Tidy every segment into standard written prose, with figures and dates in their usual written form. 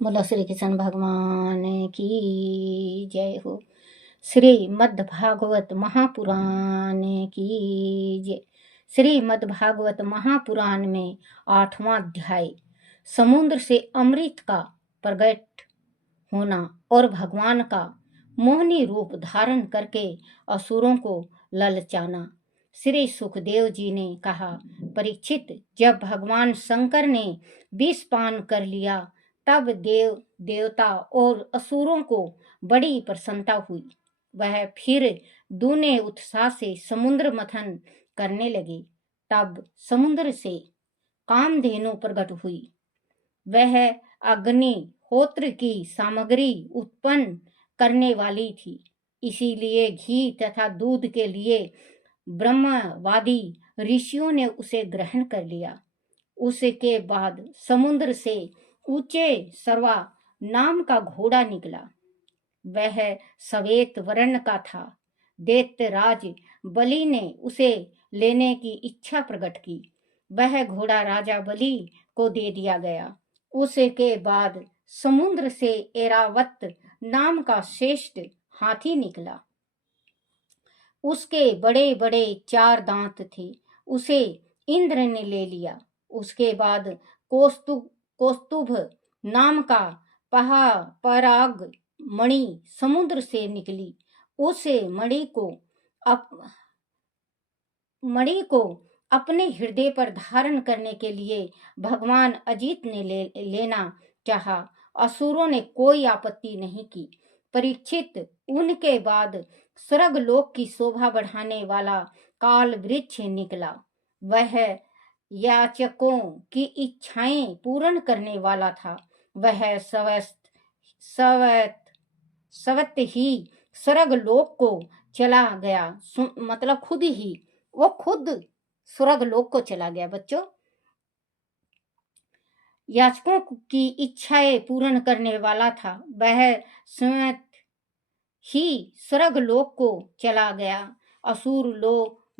बोलो श्री कृष्ण भगवान की जय हो। श्रीमद् भागवत महापुराण की जय। श्रीमद् भागवत महापुराण में 8वां अध्याय समुद्र से अमृत का प्रकट होना और भगवान का मोहनी रूप धारण करके असुरों को ललचाना। श्री सुखदेव जी ने कहा, परीक्षित, जब भगवान शंकर ने विष पान कर लिया तब देवता और असुरों को बड़ी प्रसन्नता हुई। वह फिर दूने उत्साह से समुद्र मंथन करने लगे। तब समुद्र से कामधेनु प्रकट हुई। वह अग्निहोत्र की सामग्री उत्पन्न करने वाली थी, इसीलिए घी तथा दूध के लिए ब्रह्मवादी ऋषियों ने उसे ग्रहण कर लिया। उसके बाद समुद्र से ऊंचे सर्वा नाम का घोड़ा निकला। वह श्वेत वर्ण का था। दैत्यराज बलि ने उसे लेने की इच्छा प्रकट की। वह घोड़ा राजा बलि को दे दिया गया। उसके बाद समुद्र से ऐरावत नाम का श्रेष्ठ हाथी निकला। उसके बड़े बड़े 4 दांत थे। उसे इंद्र ने ले लिया। उसके बाद कौस्तुभ नाम का पराग मणि समुद्र से निकली। उस मणि को अपने हृदय पर धारण करने के लिए भगवान अजित ने लेना चाहा। असुरों ने कोई आपत्ति नहीं की। परीक्षित, उनके बाद स्वर्गलोक की शोभा बढ़ाने वाला काल वृक्ष निकला। वह याचकों की इच्छाएं पूर्ण करने वाला था। वह सवत ही स्वर्गलोक को चला गया। मतलब खुद स्वर्गलोक को चला गया। बच्चों, याचकों की इच्छाएं पूर्ण करने वाला था। वह स्वयं ही स्वर्गलोक को चला गया। असुर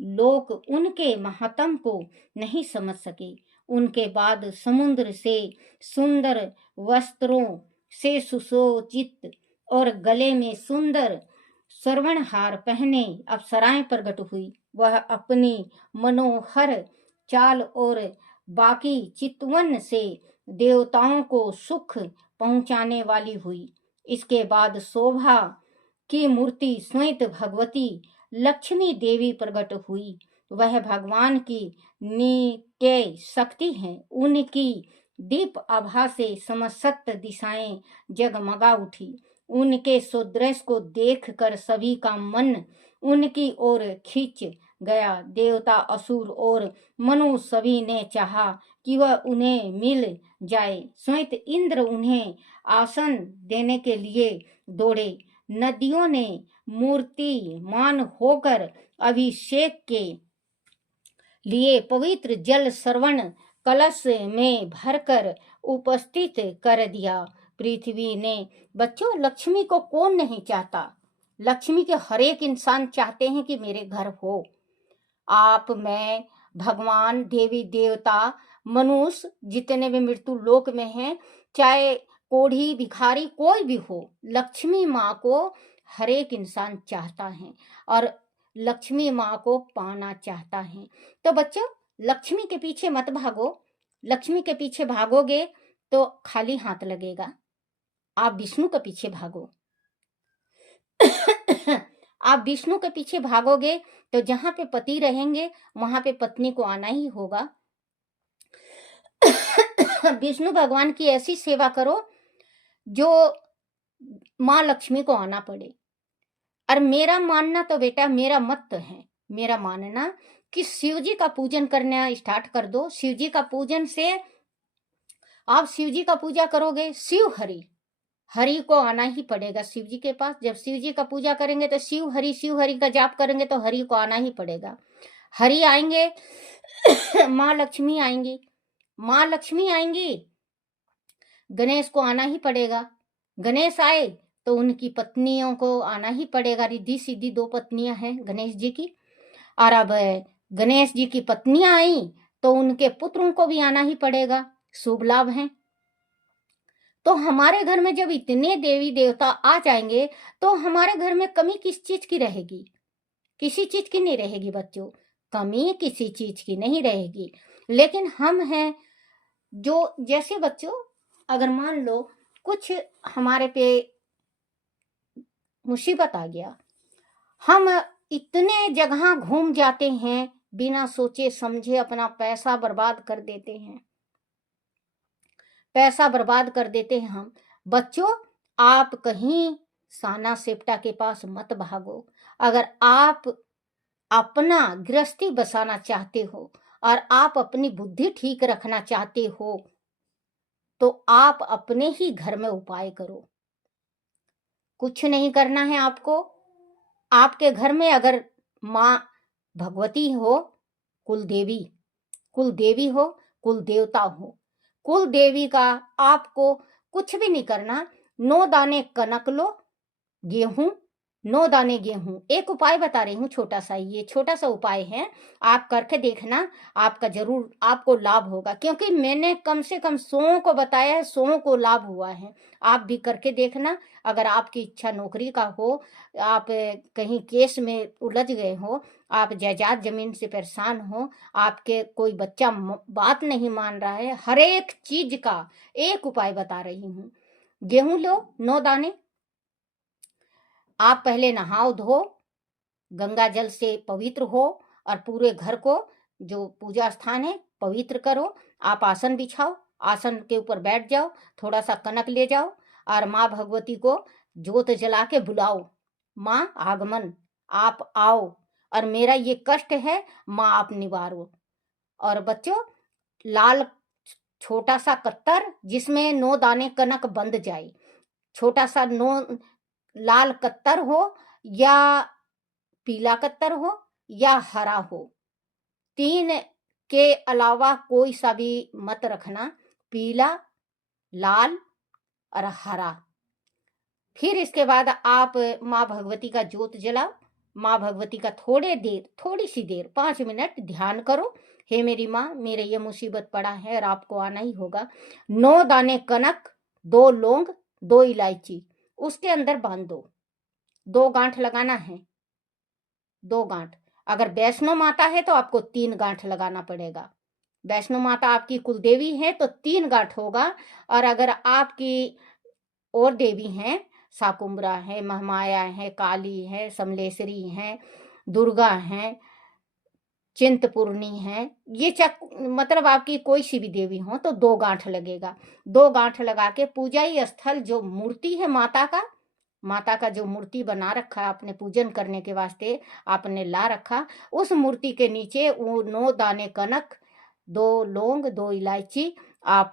लोक उनके महात्म को नहीं समझ सके। उनके बाद समुद्र से सुंदर वस्त्रों से सुशोभित और गले में सुंदर स्वर्णहार पहने अप्सराएं प्रकट हुई। वह अपनी मनोहर चाल और बाकी चितवन से देवताओं को सुख पहुंचाने वाली हुई। इसके बाद शोभा की मूर्ति स्वयं भगवती लक्ष्मी देवी प्रकट हुई। वह भगवान की नित्य शक्ति है। उनकी दीप आभा से समस्त दिशाएं जगमगा उठी। उनके सौंदर्य को देखकर सभी का मन उनकी ओर खींच गया। देवता, असुर और मनुष्य सभी ने चाहा कि वह उन्हें मिल जाए। स्वयं इंद्र उन्हें आसन देने के लिए दौड़े। नदियों ने मूर्तिमान होकर अभिषेक के लिए पवित्र जल श्रवण कलश में भरकर उपस्थित कर दिया। पृथ्वी ने, बच्चों, लक्ष्मी को कौन नहीं चाहता? लक्ष्मी के हर एक इंसान चाहते हैं कि मेरे घर हो। आप, मैं, भगवान, देवी देवता, मनुष्य जितने भी मृत्यु लोक में हैं, चाहे कोढ़ी भिखारी कोई भी हो, लक्ष्मी माँ को हर एक इंसान चाहता है और लक्ष्मी माँ को पाना चाहता है। तो बच्चों, लक्ष्मी के पीछे मत भागो। लक्ष्मी के पीछे भागोगे तो खाली हाथ लगेगा। आप विष्णु के पीछे भागो। आप विष्णु के पीछे भागोगे तो जहां पे पति रहेंगे वहां पे पत्नी को आना ही होगा। विष्णु भगवान की ऐसी सेवा करो जो माँ लक्ष्मी को आना पड़े। और मेरा मानना तो बेटा, मेरा मत है, मेरा मानना कि शिव जी का पूजन करना स्टार्ट कर दो। शिव जी का पूजन से आप शिव जी का पूजा करोगे, शिव हरि को आना ही पड़ेगा शिव जी के पास। जब शिव जी का पूजा करेंगे तो शिव हरि का जाप करेंगे तो हरि को आना ही पड़ेगा। हरि आएंगे, माँ लक्ष्मी आएंगी। माँ लक्ष्मी आएंगी, गणेश को आना ही पड़ेगा। गणेश आए तो उनकी पत्नियों को आना ही पड़ेगा। रिद्धि सिद्धि 2 पत्नियां हैं गणेश जी की। और अब गणेश जी की पत्नियां आई तो उनके पुत्रों को भी आना ही पड़ेगा। शुभ लाभ है। तो हमारे घर में जब इतने देवी देवता आ जाएंगे तो हमारे घर में कमी किस चीज की रहेगी? किसी चीज की नहीं रहेगी बच्चों, कमी किसी चीज की नहीं रहेगी। लेकिन हम हैं जो, जैसे बच्चों अगर मान लो कुछ हमारे पे मुसीबत आ गया, हम इतने जगह घूम जाते हैं, बिना सोचे समझे अपना पैसा बर्बाद कर देते हैं, पैसा बर्बाद कर देते हैं हम। बच्चों आप कहीं साना सेप्टा के पास मत भागो। अगर आप अपना गृहस्थी बसाना चाहते हो और आप अपनी बुद्धि ठीक रखना चाहते हो तो आप अपने ही घर में उपाय करो। कुछ नहीं करना है आपको। आपके घर में अगर माँ भगवती हो, कुलदेवी, कुलदेवी हो, कुल देवता हो, कुल देवी का आपको कुछ भी नहीं करना। 9 दाने कनक लो, गेहूं, 9 दाने गेहूं। एक उपाय बता रही हूँ छोटा सा, ये छोटा सा उपाय है, आप करके देखना, आपका जरूर आपको लाभ होगा। क्योंकि मैंने कम से कम 100 को बताया है, 100 को लाभ हुआ है। आप भी करके देखना। अगर आपकी इच्छा नौकरी का हो, आप कहीं केस में उलझ गए हो, आप जायदाद जमीन से परेशान हो, आपके कोई बच्चा बात नहीं मान रहा है, हर एक चीज का एक उपाय बता रही हूँ। गेहूं लो 9 दाने, आप पहले नहाओ धो, गंगा जल से पवित्र हो और पूरे घर को, जो पूजा स्थान है, पवित्र करो। आप आसन बिछाओ, आसन के ऊपर बैठ जाओ, थोड़ा सा कनक ले जाओ और माँ भगवती को जोत जला के बुलाओ, माँ आगमन, आप आओ और मेरा ये कष्ट है माँ आप निवारो। और बच्चों लाल छोटा सा कत्तर जिसमें 9 दाने कनक बंध जाए, छोटा सा 9 लाल कत्तर हो या पीला कत्तर हो या हरा हो, 3 के अलावा कोई सा भी मत रखना, पीला, लाल और हरा। फिर इसके बाद आप माँ भगवती का जोत जलाओ, माँ भगवती का थोड़ी सी देर 5 मिनट ध्यान करो। हे मेरी माँ, मेरे ये मुसीबत पड़ा है और आपको आना ही होगा। 9 दाने कनक, 2 लौंग, 2 इलायची उसके अंदर बांध दो, 2 गांठ लगाना है, 2 गांठ। अगर वैष्णो माता है तो आपको 3 गांठ लगाना पड़ेगा। वैष्णो माता आपकी कुलदेवी है तो 3 गांठ होगा। और अगर आपकी और देवी हैं, शाकुंभरा है, महामाया है, काली है, समलेश्वरी है, दुर्गा है, चिंतपूर्णी है, ये मतलब आपकी कोई सी भी देवी हो तो 2 गांठ लगेगा। 2 गांठ लगा के पूजा स्थल जो मूर्ति है माता का जो मूर्ति बना रखा है आपने पूजन करने के वास्ते, आपने ला रखा, उस मूर्ति के नीचे वो 9 दाने कनक, 2 लौंग, 2 इलायची आप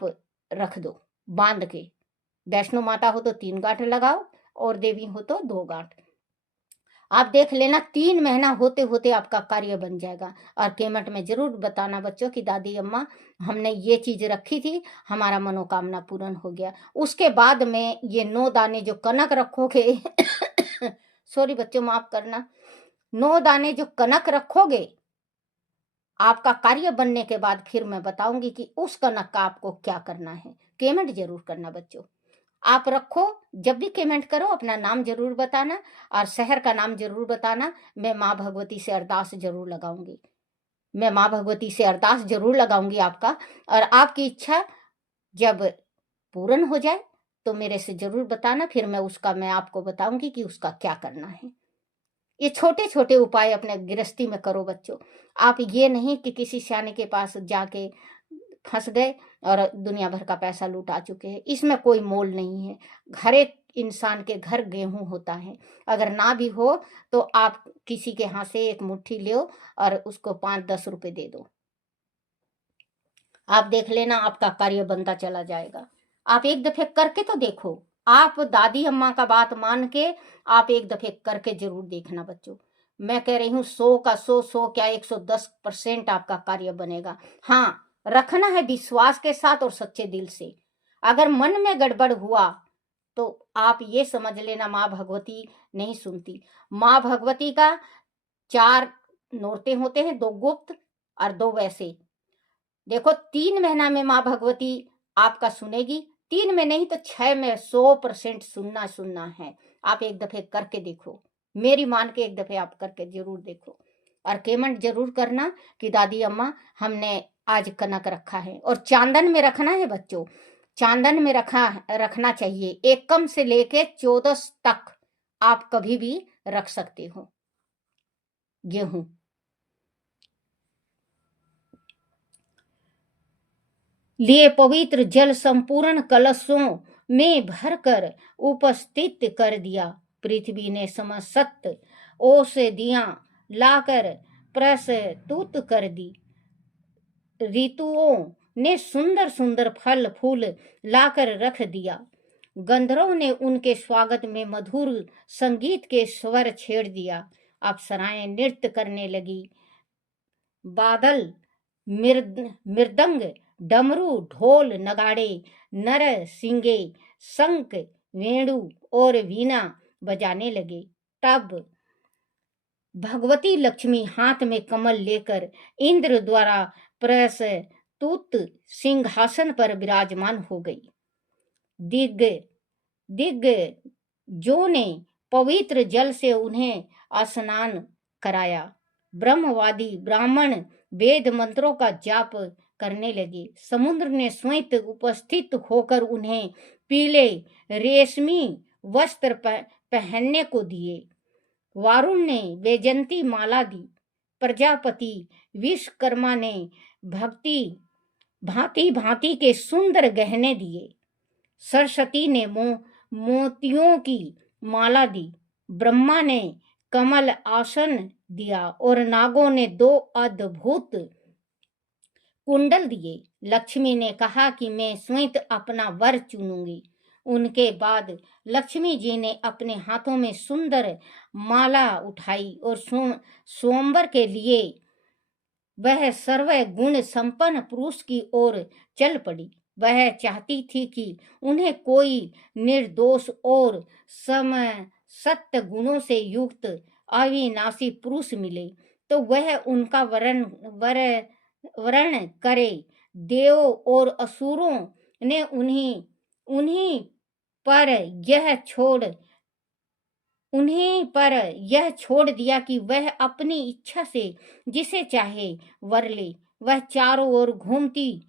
रख दो बांध के। वैष्णो माता हो तो 3 गांठ लगाओ और देवी हो तो 2 गांठ। आप देख लेना 3 महीना होते होते आपका कार्य बन जाएगा। और कमेंट में जरूर बताना बच्चों कि दादी अम्मा हमने ये चीज रखी थी, हमारा मनोकामना पूर्ण हो गया। उसके बाद में ये 9 दाने जो कनक रखोगे सॉरी बच्चों माफ करना, 9 दाने जो कनक रखोगे आपका कार्य बनने के बाद फिर मैं बताऊंगी कि उस कनक का आपको क्या करना है। कमेंट जरूर करना बच्चों, आप रखो। जब भी कमेंट करो अपना नाम जरूर बताना और शहर का नाम जरूर बताना। मैं माँ भगवती से अरदास जरूर लगाऊंगी, मैं माँ भगवती से अरदास जरूर लगाऊंगी आपका। और आपकी इच्छा जब पूर्ण हो जाए तो मेरे से जरूर बताना, फिर मैं आपको बताऊंगी कि उसका क्या करना है। ये छोटे छोटे उपाय अपने गृहस्थी में करो बच्चों। आप ये नहीं कि किसी सियाने के पास जाके फंस गए और दुनिया भर का पैसा लुटा चुके हैं, इसमें कोई मोल नहीं है। हर एक इंसान के घर गेहूं होता है, अगर ना भी हो तो आप किसी के हाथ से एक मुट्ठी लो और उसको 5-10 रुपए दे दो, आप देख लेना आपका कार्य बनता चला जाएगा। आप एक दफे करके तो देखो, आप दादी अम्मा का बात मान के आप एक दफे करके जरूर देखना बच्चों। मैं कह रही हूँ 100 का 100 क्या 110% आपका कार्य बनेगा। हाँ, रखना है विश्वास के साथ और सच्चे दिल से। अगर मन में गड़बड़ हुआ तो आप ये समझ लेना माँ भगवती नहीं सुनती। माँ भगवती का 4 नोरते होते हैं, 2 गुप्त और 2 वैसे। देखो 3 महीना में माँ भगवती आपका सुनेगी, 3 में नहीं तो 6 में 100% सुनना है। आप एक दफे करके देखो, मेरी मान के एक दफे आप करके जरूर देखो और कमेंट जरूर करना कि दादी अम्मा हमने आज कनक रखा है। और चांदन में रखना है बच्चों, चांदन में रखना चाहिए। एकम से लेके 14 तक आप कभी भी रख सकते हो गेहूं। लिए पवित्र जल संपूर्ण कलशों में भरकर उपस्थित कर दिया। पृथ्वी ने समस्त औषधियां लाकर प्रस्तुत कर दी। ऋतुओं ने सुंदर सुंदर फल फूल लाकर रख दिया। गंधर्वों ने उनके स्वागत में मधुर संगीत के स्वर छेड़ दिया। अप्सराएं नृत्य करने लगी। बादल मृदंग डमरू ढोल नगाड़े नर सिंगे शंख वेणु और वीणा बजाने लगे। तब भगवती लक्ष्मी हाथ में कमल लेकर इंद्र द्वारा प्रस्तुत सिंहासन पर विराजमान हो गई। दिग्गजों ने पवित्र जल से उन्हें स्नान कराया। ब्रह्मवादी ब्राह्मण वेद मंत्रों का जाप करने लगे। समुद्र ने स्वयं उपस्थित होकर उन्हें पीले रेशमी वस्त्र पहनने को दिए। वारुण ने वैजंती माला दी। प्रजापति विश्वकर्मा ने भांति भांति के सुंदर गहने दिए। सरस्वती ने मोतियों की माला दी। ब्रह्मा ने कमल आसन दिया और नागों ने 2 अद्भुत कुंडल दिए। लक्ष्मी ने कहा कि मैं स्वयं अपना वर चुनूंगी। उनके बाद लक्ष्मी जी ने अपने हाथों में सुंदर माला उठाई और स्वयंवर के लिए वह सर्व गुण संपन्न पुरुष की ओर चल पड़ी। वह चाहती थी कि उन्हें कोई निर्दोष और सत्य गुणों से युक्त अविनाशी पुरुष मिले तो वह उनका वर्ण करे। देव और असुरों ने उन्हीं पर यह छोड़ दिया कि वह अपनी इच्छा से जिसे चाहे वर ले। वह चारों ओर घूमी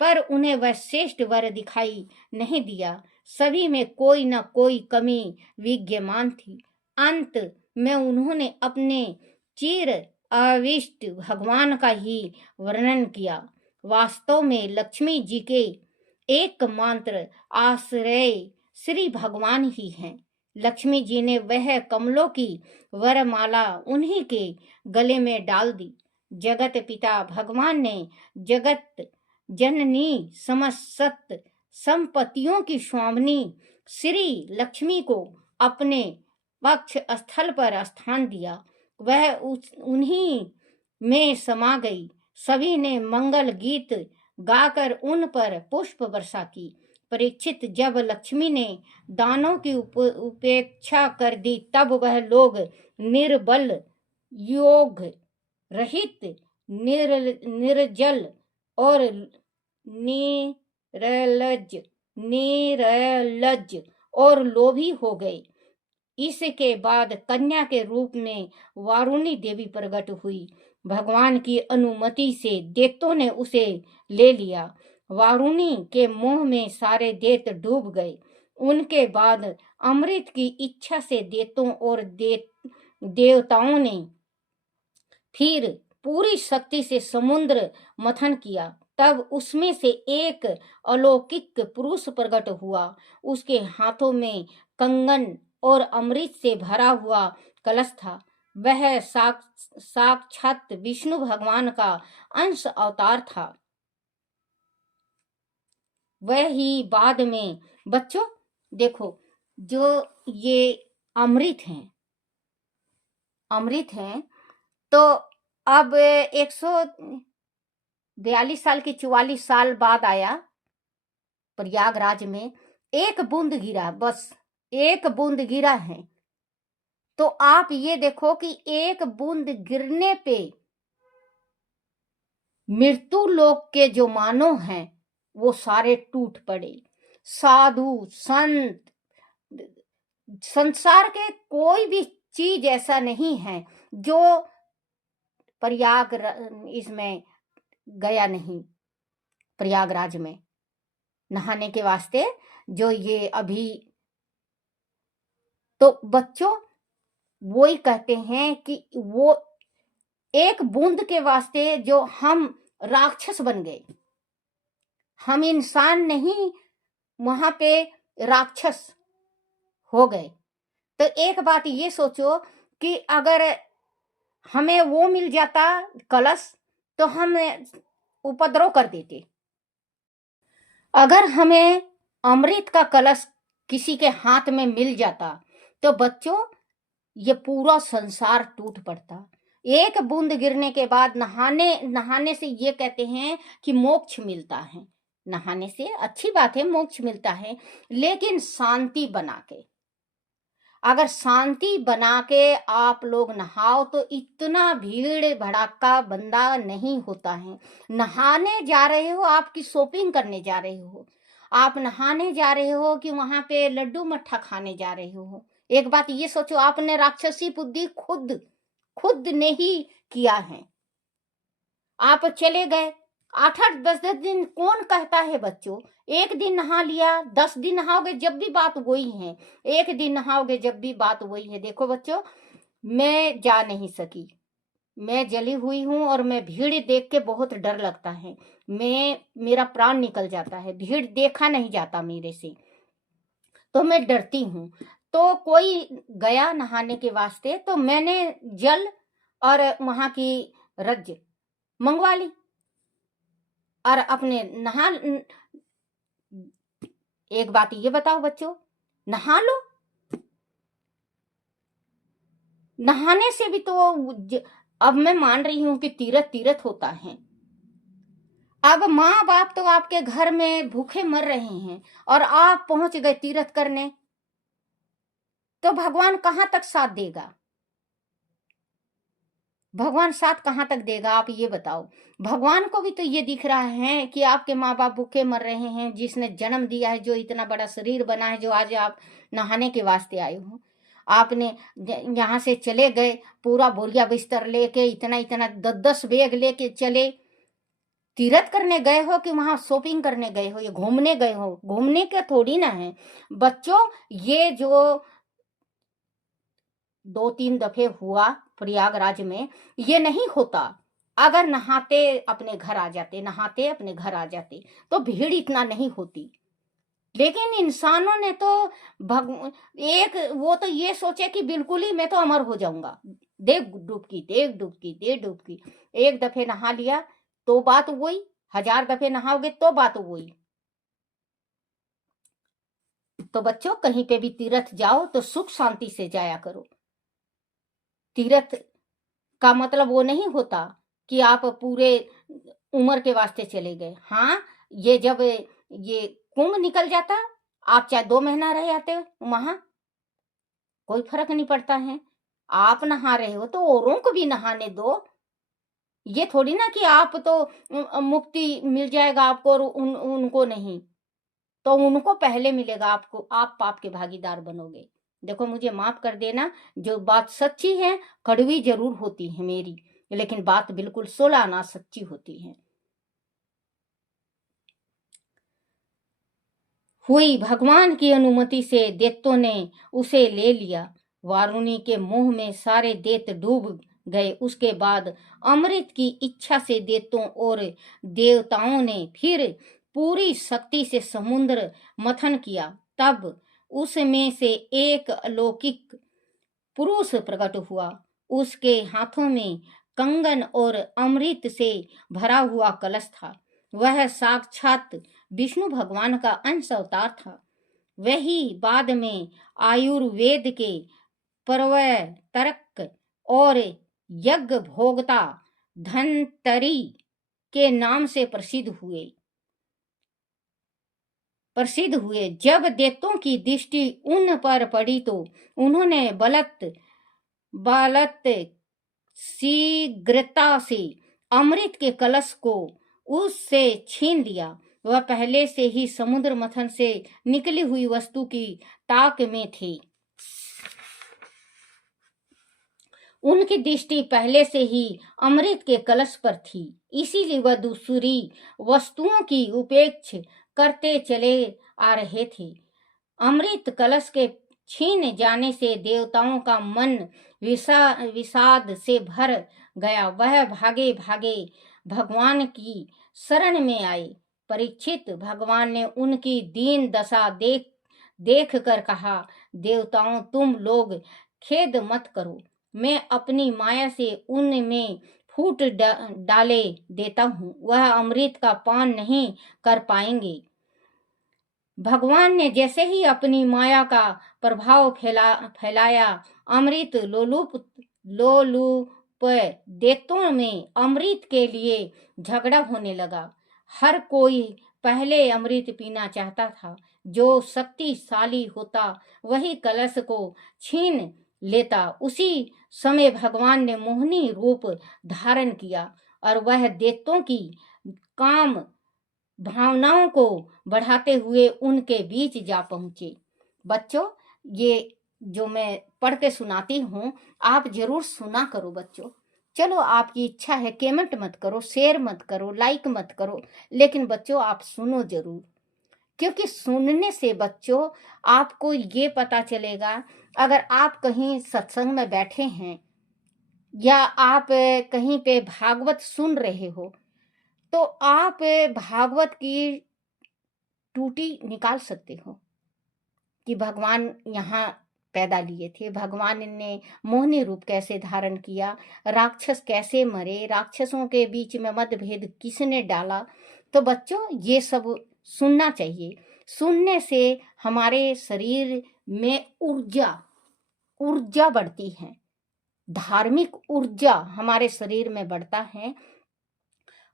पर उन्हें वह श्रेष्ठ वर दिखाई नहीं दिया। सभी में कोई न कोई कमी विद्यमान थी। अंत में उन्होंने अपने चिर अविष्ट भगवान का ही वर्णन किया। वास्तव में लक्ष्मी जी के एकमात्र आश्रय श्री भगवान ही हैं। लक्ष्मी जी ने वह कमलों की वरमाला उन्हीं के गले में डाल दी। जगत पिता भगवान ने जगत जननी समस्त संपत्तियों की स्वामिनी श्री लक्ष्मी को अपने पक्ष स्थल पर स्थान दिया। वह उन्हीं में समा गई। सभी ने मंगल गीत गाकर उन पर पुष्प वर्षा की। परीक्षित, जब लक्ष्मी ने दानों की उपेक्षा कर दी तब वह लोग निर्बल, योग रहित, निर्जल और निरलज और लोभी हो गए। इसके बाद कन्या के रूप में वारुणी देवी प्रकट हुई। भगवान की अनुमति से दैत्यों ने उसे ले लिया। वारुणी के मुंह में सारे दैत्य डूब गए। उनके बाद अमृत की इच्छा से दैत्यों और देवताओं ने फिर पूरी शक्ति से समुद्र मंथन किया। तब उसमें से एक अलौकिक पुरुष प्रकट हुआ। उसके हाथों में कंगन और अमृत से भरा हुआ कलश था। वह साक्षात विष्णु भगवान का अंश अवतार था। वह ही बाद में बच्चों देखो, जो ये अमृत हैं तो अब 142 साल की 44 साल बाद आया प्रयागराज में। एक बूंद गिरा, बस एक बूंद गिरा है। तो आप ये देखो कि एक बूंद गिरने पे मृत्यु लोक के जो मानव हैं वो सारे टूट पड़े। साधु संत, संसार के कोई भी चीज ऐसा नहीं है जो इसमें गया नहीं। प्रयागराज में नहाने के वास्ते जो ये अभी, तो बच्चों वो ही कहते हैं कि वो एक बूंद के वास्ते जो हम राक्षस बन गए, हम इंसान नहीं, वहां पे राक्षस हो गए। तो एक बात ये सोचो कि अगर हमें वो मिल जाता कलश तो हम उपद्रव कर देते। अगर हमें अमृत का कलश किसी के हाथ में मिल जाता तो बच्चों ये पूरा संसार टूट पड़ता। एक बूंद गिरने के बाद नहाने से ये कहते हैं कि मोक्ष मिलता है। नहाने से अच्छी बात है, मोक्ष मिलता है, लेकिन शांति बना के, अगर शांति बना के आप लोग नहाओ तो इतना भीड़ भड़ाका बंदा नहीं होता है। नहाने जा रहे हो, आपकी शॉपिंग करने जा रहे हो, आप नहाने जा रहे हो कि वहां पे लड्डू मट्ठा खाने जा रहे हो। एक बात ये सोचो, आपने राक्षसी बुद्धि खुद ने ही किया है। आप चले गए 8-8 10-10 दिन, कौन कहता है बच्चों एक दिन नहा लिया, 10 दिन नहाओगे जब भी बात वही है, एक दिन नहाओगे जब भी बात वही है। देखो बच्चों, मैं जा नहीं सकी, मैं जली हुई हूं और मैं भीड़ देख के बहुत डर लगता है, मेरा प्राण निकल जाता है, भीड़ देखा नहीं जाता मेरे से, तो मैं डरती हूं। तो कोई गया नहाने के वास्ते तो मैंने जल और वहां की रज्ज मंगवा ली और अपने नहा। एक बात ये बताओ बच्चों, नहा लो, नहाने से भी तो अब मैं मान रही हूं कि तीरथ होता है। अब माँ बाप तो आपके घर में भूखे मर रहे हैं और आप पहुंच गए तीरथ करने, तो भगवान कहां तक साथ देगा? भगवान साथ कहां तक देगा आप ये बताओ। भगवान को भी तो ये दिख रहा है कि आपके माँ बाप भूखे मर रहे हैं, जिसने जन्म दिया है, जो इतना बड़ा शरीर बना है, जो आज आप नहाने के वास्ते आए हो। आपने यहाँ से चले गए पूरा बोरिया बिस्तर लेके, इतना 10-10 बैग लेके चले, तीरथ करने गए हो कि वहां शॉपिंग करने गए हो? ये घूमने गए हो, घूमने के थोड़ी ना है बच्चों। ये जो 2-3 दफे हुआ प्रयागराज में, ये नहीं होता अगर नहाते अपने घर आ जाते, नहाते अपने घर आ जाते तो भीड़ इतना नहीं होती। लेकिन इंसानों ने तो एक वो तो ये सोचे कि बिल्कुल ही मैं तो अमर हो जाऊंगा, देख डुबकी देख डुबकी दे डुबकी। एक दफे नहा लिया तो बात वही, 1000 दफे नहाओगे तो बात वही। तो बच्चों कहीं पे भी तीर्थ जाओ तो सुख शांति से जाया करो। तीर्थ का मतलब वो नहीं होता कि आप पूरे उम्र के वास्ते चले गए। हाँ, ये जब ये कुंभ निकल जाता, आप चाहे 2 महीना रह जाते वहां, कोई फर्क नहीं पड़ता है। आप नहा रहे हो तो औरों को भी नहाने दो। ये थोड़ी ना कि आप तो मुक्ति मिल जाएगा आपको और उनको नहीं, तो उनको पहले मिलेगा, आपको आप पाप के भागीदार बनोगे। देखो मुझे माफ कर देना, जो बात सच्ची है, कड़वी जरूर होती है मेरी, लेकिन बात बिल्कुल 16 आना सच्ची होती है। हुई भगवान की अनुमति से दैत्यों ने उसे ले लिया। वारुणी के मुंह में सारे दैत्य डूब गए। उसके बाद अमृत की इच्छा से दैत्यों और देवताओं ने फिर पूरी शक्ति से समुद्र मंथन किया। तब उसमें से एक अलौकिक पुरुष प्रकट हुआ। उसके हाथों में कंगन और अमृत से भरा हुआ कलश था। वह साक्षात विष्णु भगवान का अंश अवतार था। वही बाद में आयुर्वेद के प्रवर्तक और यज्ञ भोगता धनतरी के नाम से प्रसिद्ध हुए। जब दैत्यों की दृष्टि उन पर पड़ी तो उन्होंने बलत शीघ्रता से अमृत के कलश को उससे छीन लिया। वह पहले से ही समुद्र मंथन से निकली हुई वस्तु की ताक में थे। उनकी दृष्टि पहले से ही अमृत के कलश पर थी, इसीलिए वह दूसरी वस्तुओं की उपेक्षा करते चले आ रहे थे। अमृत कलश के छीन जाने से देवताओं का मन विषाद से भर गया। वह भागे भागे भगवान की शरण में आए। परीक्षित, भगवान ने उनकी दीन दशा देख कर कहा, देवताओं, तुम लोग खेद मत करो, मैं अपनी माया से उनमें फूट डाले देता हूँ, वह अमृत का पान नहीं कर पाएंगे। भगवान ने जैसे ही अपनी माया का प्रभाव फैलाया, अमृत लोलुप दैत्यों में अमृत के लिए झगड़ा होने लगा। हर कोई पहले अमृत पीना चाहता था। जो शक्तिशाली होता वही कलश को छीन लेता। उसी समय भगवान ने मोहिनी रूप धारण किया और वह दैत्यों की काम भावनाओं को बढ़ाते हुए उनके बीच जा पहुंचे। बच्चों, ये जो मैं पढ़ के सुनाती हूँ आप जरूर सुना करो बच्चों। चलो, आपकी इच्छा है, कमेंट मत करो, शेयर मत करो, लाइक मत करो, लेकिन बच्चों आप सुनो जरूर, क्योंकि सुनने से बच्चों आपको ये पता चलेगा। अगर आप कहीं सत्संग में बैठे हैं या आप कहीं पे भागवत सुन रहे हो, तो आप भागवत की टूटी निकाल सकते हो कि भगवान यहाँ पैदा लिए थे, भगवान ने मोहिनी रूप कैसे धारण किया, राक्षस कैसे मरे, राक्षसों के बीच में मतभेद किसने डाला। तो बच्चों ये सब सुनना चाहिए। सुनने से हमारे शरीर में ऊर्जा बढ़ती है, धार्मिक ऊर्जा हमारे शरीर में बढ़ता है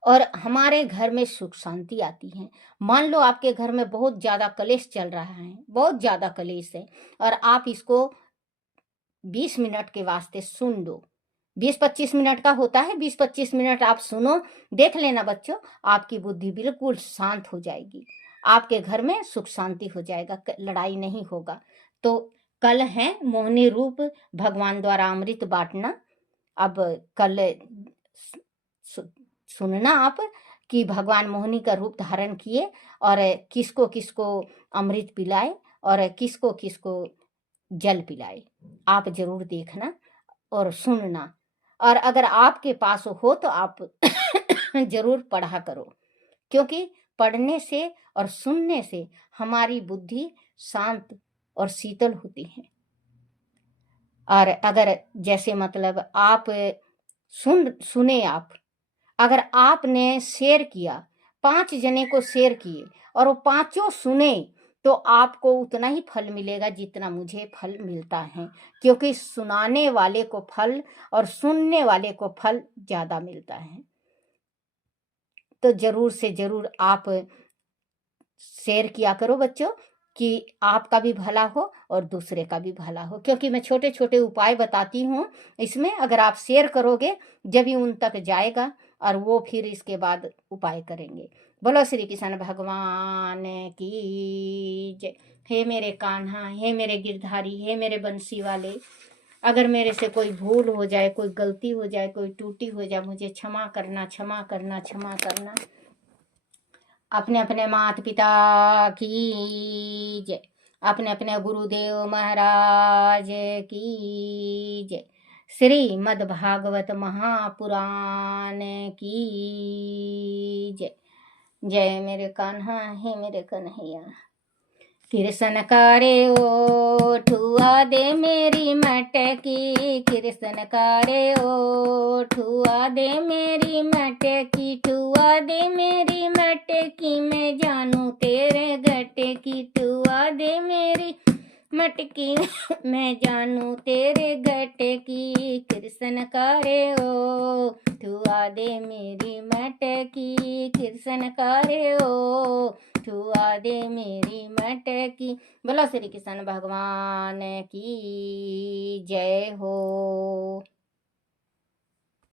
और हमारे घर में सुख शांति आती है। मान लो आपके घर में बहुत ज़्यादा कलेश चल रहा है, बहुत ज़्यादा कलेश है, और आप इसको 20 मिनट के वास्ते सुन दो। 20-25 मिनट का होता है, 20-25 मिनट आप सुनो, देख लेना बच्चों, आपकी बुद्धि बिल्कुल शांत हो जाएगी, आपके घर में सुख शांति हो जाएगा, लड़ाई नहीं होगा। तो कल है मोहिनी रूप भगवान द्वारा अमृत बांटना। अब कल सुनना आप कि भगवान मोहिनी का रूप धारण किए और किसको किसको अमृत पिलाए और किसको किसको जल पिलाए। आप जरूर देखना और सुनना, और अगर आपके पास हो तो आप जरूर पढ़ा करो, क्योंकि पढ़ने से और सुनने से हमारी बुद्धि शांत और शीतल होती है। और अगर जैसे मतलब आप सुने, आप अगर आपने शेयर किया, 5 जने को शेयर किए और वो 5 सुने, तो आपको उतना ही फल मिलेगा जितना मुझे फल मिलता है, क्योंकि सुनाने वाले को फल और सुनने वाले को फल ज़्यादा मिलता है। तो जरूर से जरूर आप शेयर किया करो बच्चों, कि आपका भी भला हो और दूसरे का भी भला हो, क्योंकि मैं छोटे छोटे उपाय बताती हूँ इसमें। अगर आप शेयर करोगे जब ही उन तक जाएगा और वो फिर इसके बाद उपाय करेंगे। बोलो श्री कृष्ण भगवान की जय। हे मेरे कान्हा, हे मेरे गिरधारी, हे मेरे बंसी वाले, अगर मेरे से कोई भूल हो जाए, कोई गलती हो जाए, कोई टूटी हो जाए, मुझे क्षमा करना, क्षमा करना, क्षमा करना। अपने अपने माता पिता की जय, अपने अपने गुरुदेव महाराज की जय, श्रीमद् भागवत महापुराण की जय। जय मेरे कान्हा, हे मेरे कन्हैया। कृष्ण करे ओ ठुआ दे मेरी मटकी, कृष्ण करे ओ ठुआ दे मेरी मटकी, ठुआ दे मेरी मटकी, मैं जानू तेरे गटे की, ठुआ दे मेरी मटकी, मैं जानू तेरे गटे की। कृष्ण करे ओ ठुआ दे मेरी मटकी, कृष्ण करे ओ ठुआ दे मेरी मटकी। बोलो श्री कृष्ण भगवान की जय हो।